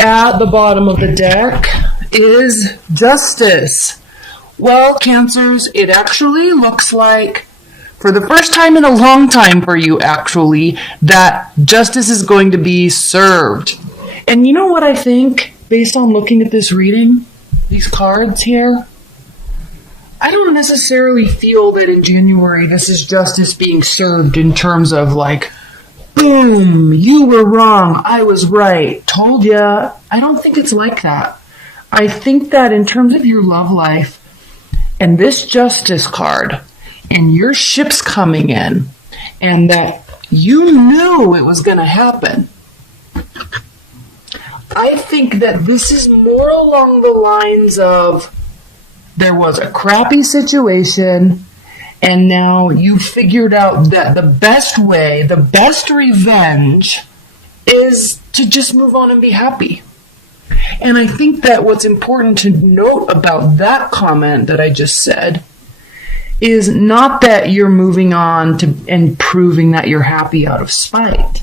at the bottom of the deck is justice. Well, Cancers, it actually looks like, for the first time in a long time for you, actually, that justice is going to be served. And you know what I think, based on looking at this reading, these cards here? I don't necessarily feel that in January this is justice being served in terms of like, boom, you were wrong, I was right, told ya. I don't think it's like that. I think that in terms of your love life and this justice card and your ships coming in and that you knew it was going to happen, I think that this is more along the lines of there was a crappy situation and now you figured out that the best way, the best revenge is to just move on and be happy. And I think that what's important to note about that comment that I just said is not that you're moving on to and proving that you're happy out of spite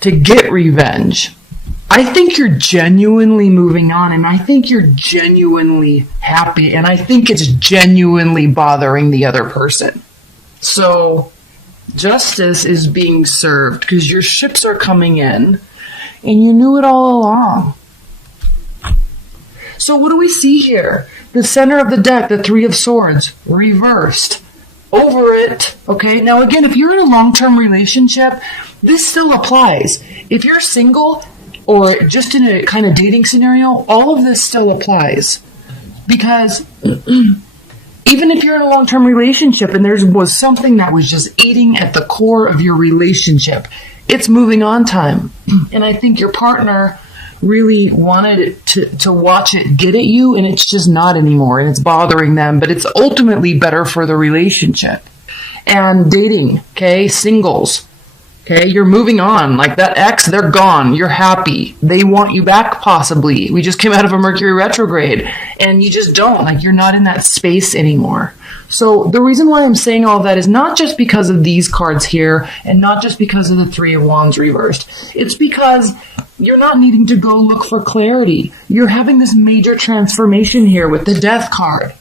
to get revenge. I think you're genuinely moving on, and I think you're genuinely happy, and I think it's genuinely bothering the other person. So justice is being served because your ships are coming in, and you knew it all along. So what do we see here? The center of the deck, the Three of Swords, reversed. Over it. Okay, now again, if you're in a long-term relationship, this still applies. If you're single, or just in a kind of dating scenario, all of this still applies. Because even if you're in a long-term relationship and there was something that was just eating at the core of your relationship, it's moving on time. And I think your partner really wanted it to watch it get at you, and it's just not anymore, and it's bothering them, but it's ultimately better for the relationship. And dating, okay, singles, okay, you're moving on. Like that ex, they're gone. You're happy. They want you back, possibly. We just came out of a Mercury retrograde, and you just don't. Like, you're not in that space anymore. So the reason why I'm saying all that is not just because of these cards here, and not just because of the Three of Wands reversed. It's because you're not needing to go look for clarity. You're having this major transformation here with the Death card.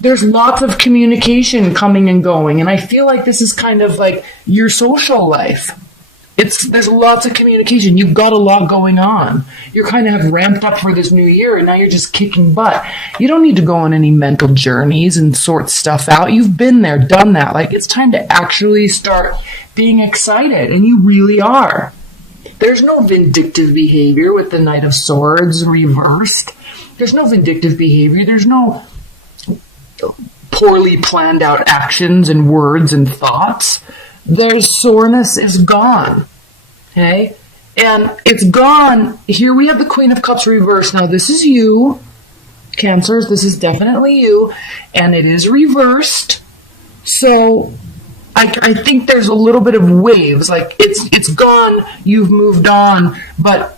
There's lots of communication coming and going, and I feel like this is kind of like your social life. There's lots of communication. You've got a lot going on. You kind of have ramped up for this new year, and now you're just kicking butt. You don't need to go on any mental journeys and sort stuff out. You've been there, done that. Like, it's time to actually start being excited, and you really are. There's no vindictive behavior with the Knight of Swords reversed. There's no vindictive behavior. There's no poorly planned out actions and words and thoughts. Their soreness is gone. Okay? And it's gone. Here we have the Queen of Cups reversed. Now this is you, Cancers. This is definitely you. And it is reversed. So I think there's a little bit of waves. Like it's gone. You've moved on. But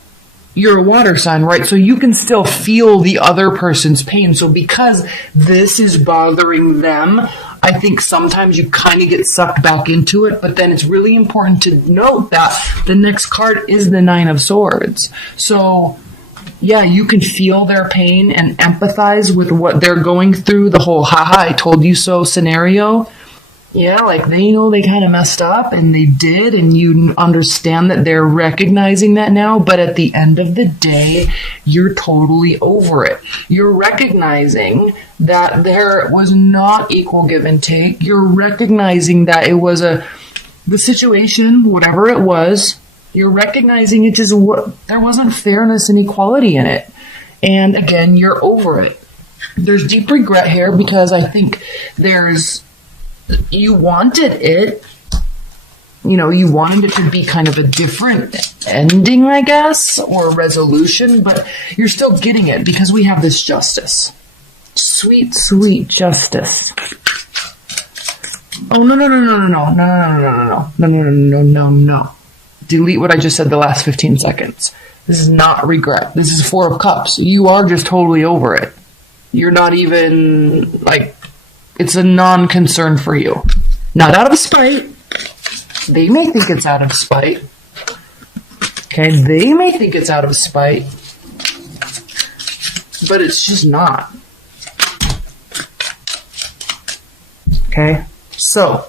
you're a water sign, right? So you can still feel the other person's pain. So because this is bothering them, I think sometimes you kind of get sucked back into it. But then it's really important to note that the next card is the Nine of Swords. So yeah, you can feel their pain and empathize with what they're going through. The whole haha, I told you so scenario. Yeah, like they know they kind of messed up, and they did, and you understand that they're recognizing that now, but at the end of the day, you're totally over it. You're recognizing that there was not equal give and take. You're recognizing that it was the situation, whatever it was, you're recognizing it just there wasn't fairness and equality in it. And again, you're over it. There's deep regret here because I think you wanted it, you wanted it to be kind of a different ending, I guess, or resolution, but you're still getting it because we have this justice. Sweet, sweet justice. Oh, no. Delete what I just said the last 15 seconds. This is not regret. This is Four of Cups. You are just totally over it. You're not even, it's a non-concern for you. Not out of spite. They may think it's out of spite. Okay, they may think it's out of spite. but it's just not. Okay, so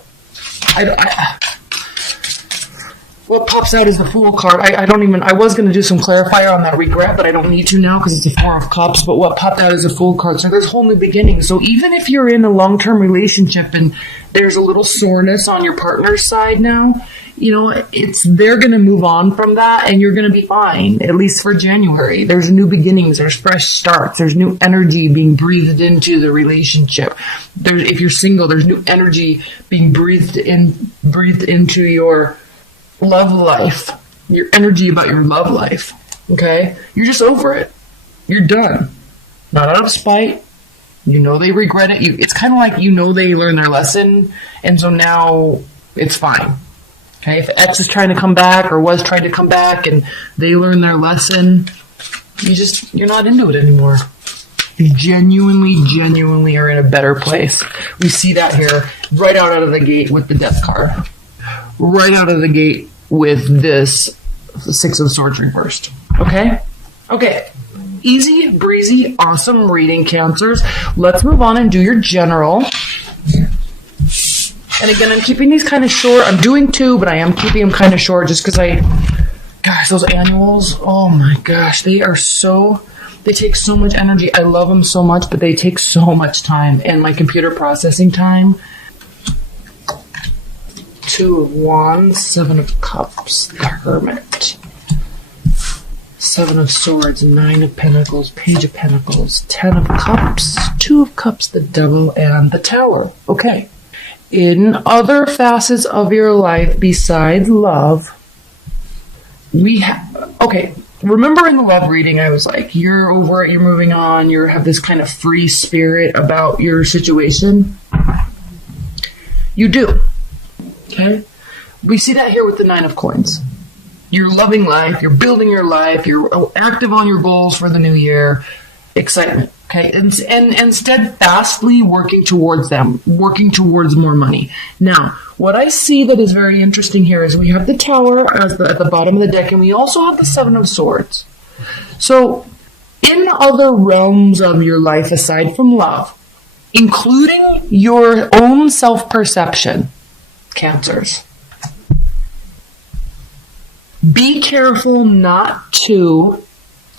what pops out is the Fool card. I was going to do some clarifier on that regret, but I don't need to now because it's the Four of Cups. But what popped out is a Fool card. So there's whole new beginning. So even if you're in a long-term relationship and there's a little soreness on your partner's side now, they're going to move on from that and you're going to be fine, at least for January. There's new beginnings, there's fresh starts, there's new energy being breathed into the relationship. If you're single, there's new energy being breathed into your love life, your energy about your love life. Okay? You're just over it. You're done. Not out of spite. They regret it. It's kind of like they learned their lesson, and so now it's fine. Okay? If X is trying to come back or was trying to come back and they learned their lesson, you're not into it anymore. You genuinely are in a better place. We see that here right out of the gate with the Death card. Right out of the gate with this Six of Swords reversed. Okay? Easy, breezy, awesome reading, Cancers. Let's move on and do your general. And again, I'm keeping these kind of short. I'm doing 2, but I am keeping them kind of short just because gosh, those annuals, oh my gosh, they take so much energy. I love them so much, but they take so much time. And my computer processing time. 2 of Wands, 7 of Cups, the Hermit, 7 of Swords, 9 of Pentacles, Page of Pentacles, 10 of Cups, 2 of Cups, the Devil, and the Tower. Okay. In other facets of your life besides love, remember in the love reading, I was like, you're over it, you're moving on, you have this kind of free spirit about your situation. You do. Okay? We see that here with the 9 of Coins. You're loving life, you're building your life, you're active on your goals for the new year. Excitement. Okay? And steadfastly working towards them, working towards more money. Now, what I see that is very interesting here is we have the Tower at the bottom of the deck, and we also have the 7 of Swords. So, in other realms of your life aside from love, including your own self-perception, Cancers, be careful not to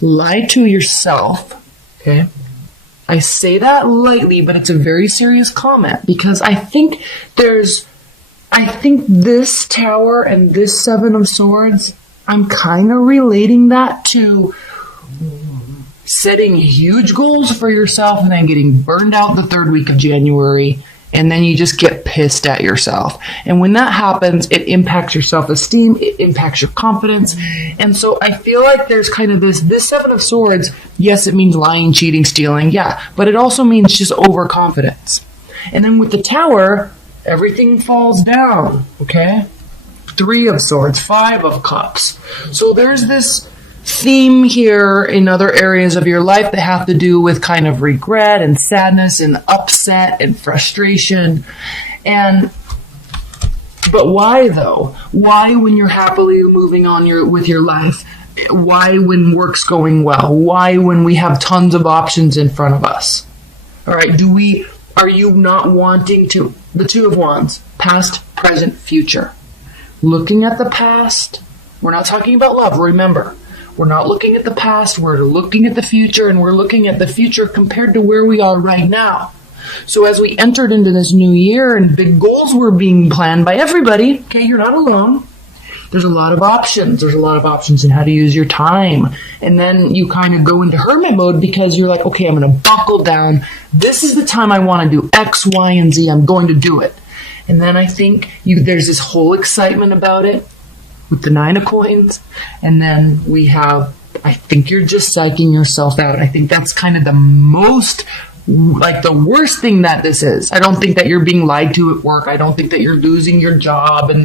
lie to yourself. Okay? I say that lightly, but it's a very serious comment because I think this Tower and this 7 of Swords, I'm kind of relating that to setting huge goals for yourself and then getting burned out the 3rd week of January, and then you just get pissed at yourself. And when that happens, it impacts your self-esteem, it impacts your confidence. And so I feel like there's kind of this 7 of Swords, yes, it means lying, cheating, stealing, yeah, but it also means just overconfidence. And then with the Tower, everything falls down, okay? 3 of Swords, 5 of Cups. So there's this theme here in other areas of your life that have to do with kind of regret and sadness and upset and frustration. But why though? Why when you're happily moving on with your life? Why when work's going well? Why when we have tons of options in front of us? All right, are you not wanting to, the 2 of Wands, past, present, future. Looking at the past, we're not talking about love, remember. We're not looking at the past, we're looking at the future, and we're looking at the future compared to where we are right now. So as we entered into this new year and big goals were being planned by everybody, okay, you're not alone. There's a lot of options. There's a lot of options in how to use your time. And then you kind of go into hermit mode because you're like, okay, I'm going to buckle down. This is the time I want to do X, Y, and Z. I'm going to do it. And then I think there's this whole excitement about it with the 9 of Coins. And then we have, I think you're just psyching yourself out. I think that's kind of the most, like the worst thing that this is. I don't think that you're being lied to at work. I don't think that you're losing your job and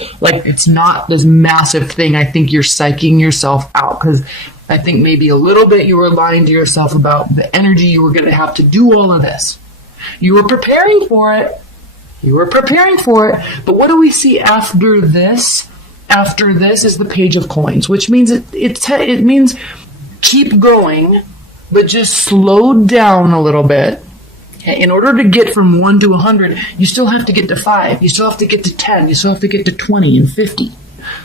it's not this massive thing. I think you're psyching yourself out because I think maybe a little bit you were lying to yourself about the energy you were going to have to do all of this. You were preparing for it. But what do we see after this? After this is the Page of Coins, which means it means keep going, but just slowed down a little bit. In order to get from 1 to 100, you still have to get to 5. You still have to get to 10. You still have to get to 20 and 50.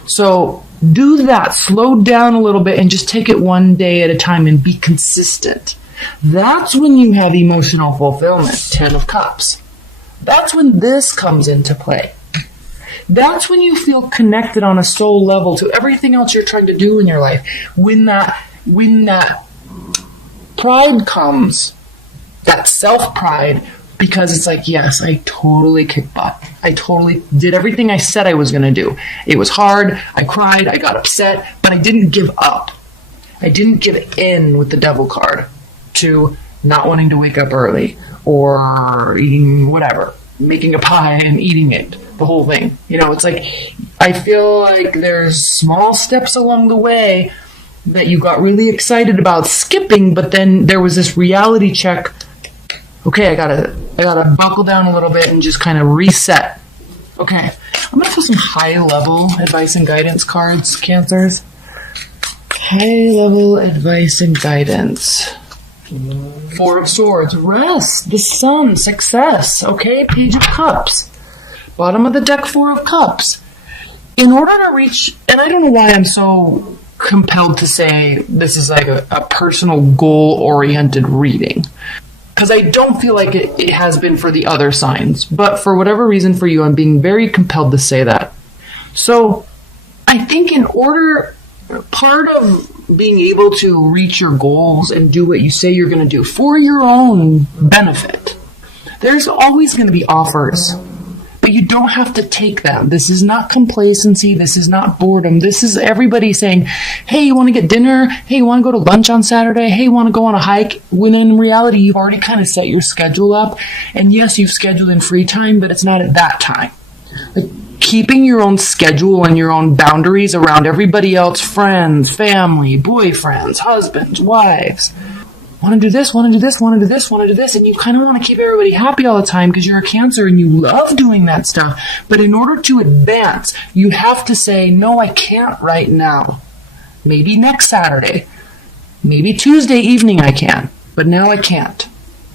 So do that. Slow down a little bit and just take it one day at a time and be consistent. That's when you have emotional fulfillment, 10 of Cups. That's when this comes into play. That's when you feel connected on a soul level to everything else you're trying to do in your life. When that pride comes, that self-pride, because it's like, yes, I totally kicked butt. I totally did everything I said I was going to do. It was hard. I cried. I got upset, but I didn't give up. I didn't give in with the devil card to not wanting to wake up early or eating whatever, making a pie and eating it, the whole thing. It's like, I feel like there's small steps along the way that you got really excited about skipping, but then there was this reality check. Okay, I gotta buckle down a little bit and just kind of reset. Okay, I'm gonna put some high-level advice and guidance cards, Cancers. High-level advice and guidance. 4 of Swords, rest, the Sun, success. Okay, Page of Cups. Bottom of the deck, 4 of Cups. In order to reach, and I don't know why I'm so compelled to say this is like a personal goal-oriented reading, because I don't feel like it has been for the other signs, but for whatever reason for you, I'm being very compelled to say that. So I think part of being able to reach your goals and do what you say you're going to do for your own benefit, there's always going to be offers, but you don't have to take them. This is not complacency. This is not boredom. This is everybody saying, hey, you want to get dinner? Hey, you want to go to lunch on Saturday? Hey, you want to go on a hike? When in reality, you've already kind of set your schedule up. And yes, you've scheduled in free time, but it's not at that time. Like, keeping your own schedule and your own boundaries around everybody else, friends, family, boyfriends, husbands, wives. Want to do this, want to do this, want to do this, want to do this, and you kind of want to keep everybody happy all the time because you're a Cancer and you love doing that stuff. But in order to advance, you have to say, no, I can't right now. Maybe next Saturday. Maybe Tuesday evening I can, but now I can't.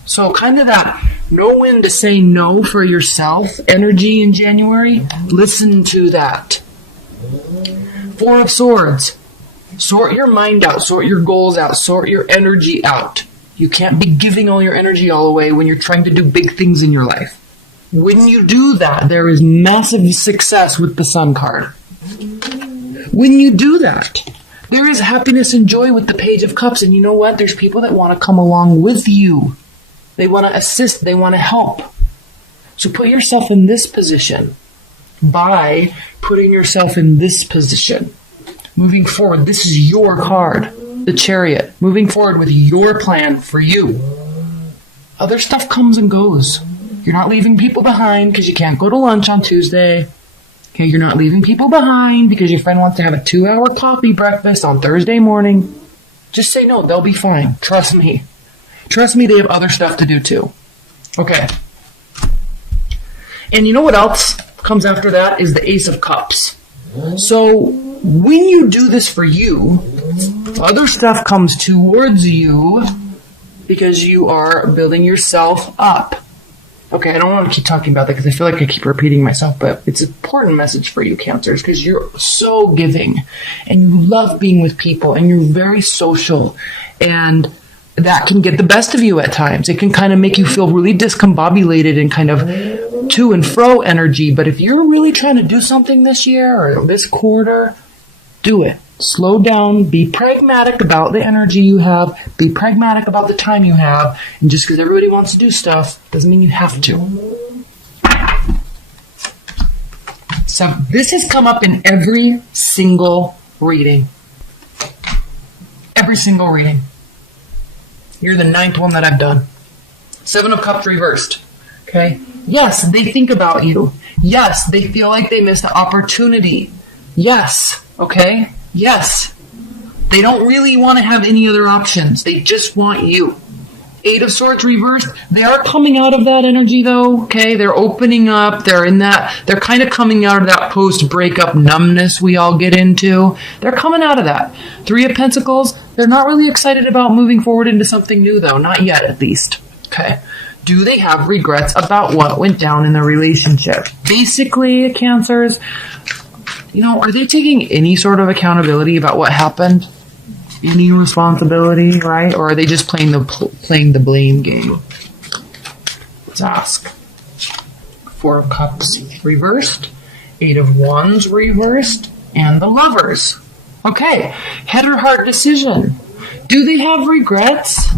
So kind of that know when to say no for yourself energy in January. Listen to that. 4 of Swords. Sort your mind out, sort your goals out, sort your energy out. You can't be giving all your energy all away when you're trying to do big things in your life. When you do that, there is massive success with the Sun card. When you do that, there is happiness and joy with the Page of Cups. And you know what? There's people that want to come along with you. They want to assist. They want to help. So put yourself in this position by putting yourself in this position. Moving forward, this is your card, the Chariot. Moving forward with your plan for you. Other stuff comes and goes. You're not leaving people behind because you can't go to lunch on Tuesday. Okay, you're not leaving people behind because your friend wants to have a 2-hour coffee breakfast on Thursday morning. Just say no, they'll be fine. Trust me. Trust me, they have other stuff to do too. Okay. And you know what else comes after that is the Ace of Cups. So when you do this for you, other stuff comes towards you because you are building yourself up. Okay, I don't want to keep talking about that because I feel like I keep repeating myself, but it's an important message for you, Cancers, because you're so giving and you love being with people and you're very social, and that can get the best of you at times. It can kind of make you feel really discombobulated and kind of to and fro energy. But if you're really trying to do something this year or this quarter, do it. Slow down. Be pragmatic about the energy you have. Be pragmatic about the time you have. And just because everybody wants to do stuff doesn't mean you have to. So this has come up in every single reading. Every single reading. You're the 9th one that I've done. 7 of Cups reversed. Okay? Yes, they think about you. Yes, they feel like they missed the opportunity. Yes. Okay? Yes. They don't really want to have any other options. They just want you. Eight of Swords reversed. They are coming out of that energy though, okay? They're opening up. They're kind of coming out of that post-breakup numbness we all get into. They're coming out of that. Three of Pentacles, they're not really excited about moving forward into something new though. Not yet, at least. Okay. Do they have regrets about what went down in the relationship? Basically, Cancers, are they taking any sort of accountability about what happened? Any responsibility, right? Or are they just playing the blame game? Let's ask. Four of Cups reversed, Eight of Wands reversed, and the Lovers. Okay, head or heart decision. Do they have regrets?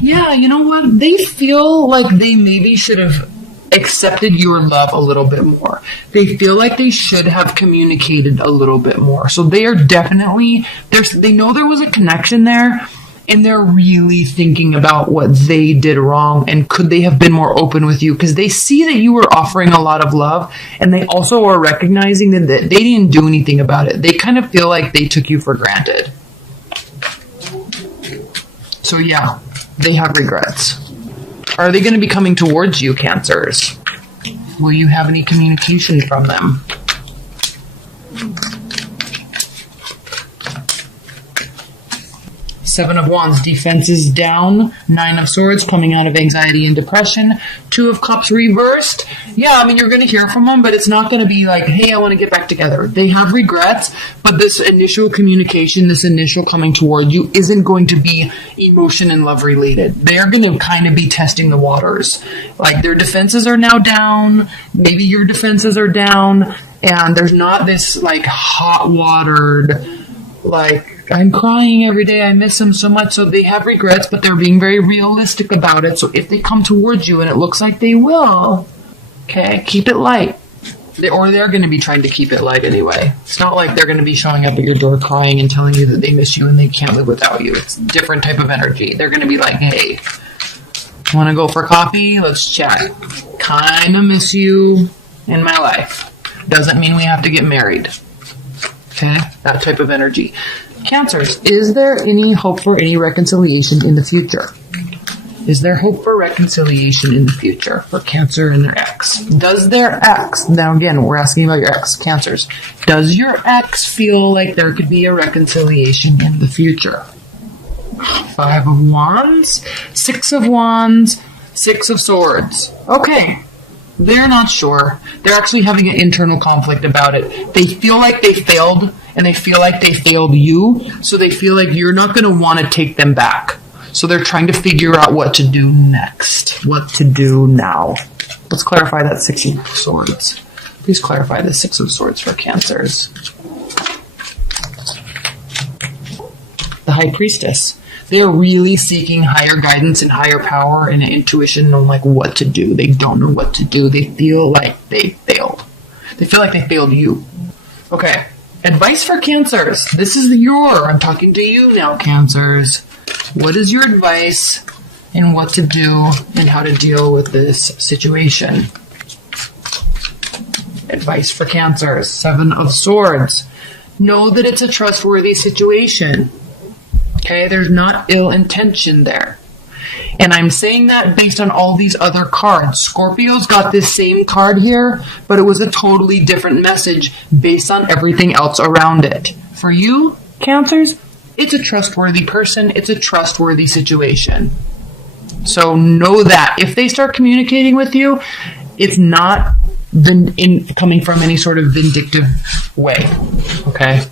Yeah, you know what? They feel like they maybe should have accepted your love a little bit more. They feel like they should have communicated a little bit more. So they are definitely, they know there was a connection there, and they're really thinking about what they did wrong and could they have been more open with you, because they see that you were offering a lot of love, and they also are recognizing that they didn't do anything about it. They kind of feel like they took you for granted. So yeah, they have regrets. Are they going to be coming towards you, Cancers? Will you have any communication from them? Seven of Wands, defenses down. Nine of Swords, coming out of anxiety and depression. Two of Cups reversed. Yeah, you're going to hear from them, but it's not going to be like, hey, I want to get back together. They have regrets, but this initial communication, this initial coming toward you isn't going to be emotion and love related. They are going to kind of be testing the waters. Like, their defenses are now down. Maybe your defenses are down, and there's not this like hot-watered, like, I'm crying every day, I miss him so much. So they have regrets, but they're being very realistic about it. So if they come towards you, and it looks like they will, okay, keep it light. Or they're going to be trying to keep it light anyway. It's not like they're going to be showing up at your door crying and telling you that they miss you and they can't live without you. It's a different type of energy. They're going to be like, hey, want to go for coffee? Let's chat. Kind of miss you in my life. Doesn't mean we have to get married. Okay? That type of energy. Cancers, is there any hope for any reconciliation in the future? Is there hope for reconciliation in the future for Cancer and their ex? Does their ex, now again, we're asking about your ex, Cancers, does your ex feel like there could be a reconciliation in the future? Five of Wands, Six of Wands, Six of Swords. Okay. They're not sure. They're actually having an internal conflict about it. They feel like they failed, and they feel like they failed you, so they feel like you're not going to want to take them back. So they're trying to figure out what to do next, what to do now. Let's clarify that Six of Swords. Please clarify the Six of Swords for Cancers. The High Priestess. They're really seeking higher guidance and higher power and intuition on like what to do. They don't know what to do. They feel like they failed. They feel like they failed you. Okay. Advice for Cancers. This is I'm talking to you now, Cancers. What is your advice in what to do and how to deal with this situation? Advice for Cancers. Seven of Swords. Know that it's a trustworthy situation. Okay, there's not ill intention there. And I'm saying that based on all these other cards. Scorpio's got this same card here, but it was a totally different message based on everything else around it. For you, Cancers, it's a trustworthy person. It's a trustworthy situation. So know that. If they start communicating with you, it's not coming from any sort of vindictive way. Okay?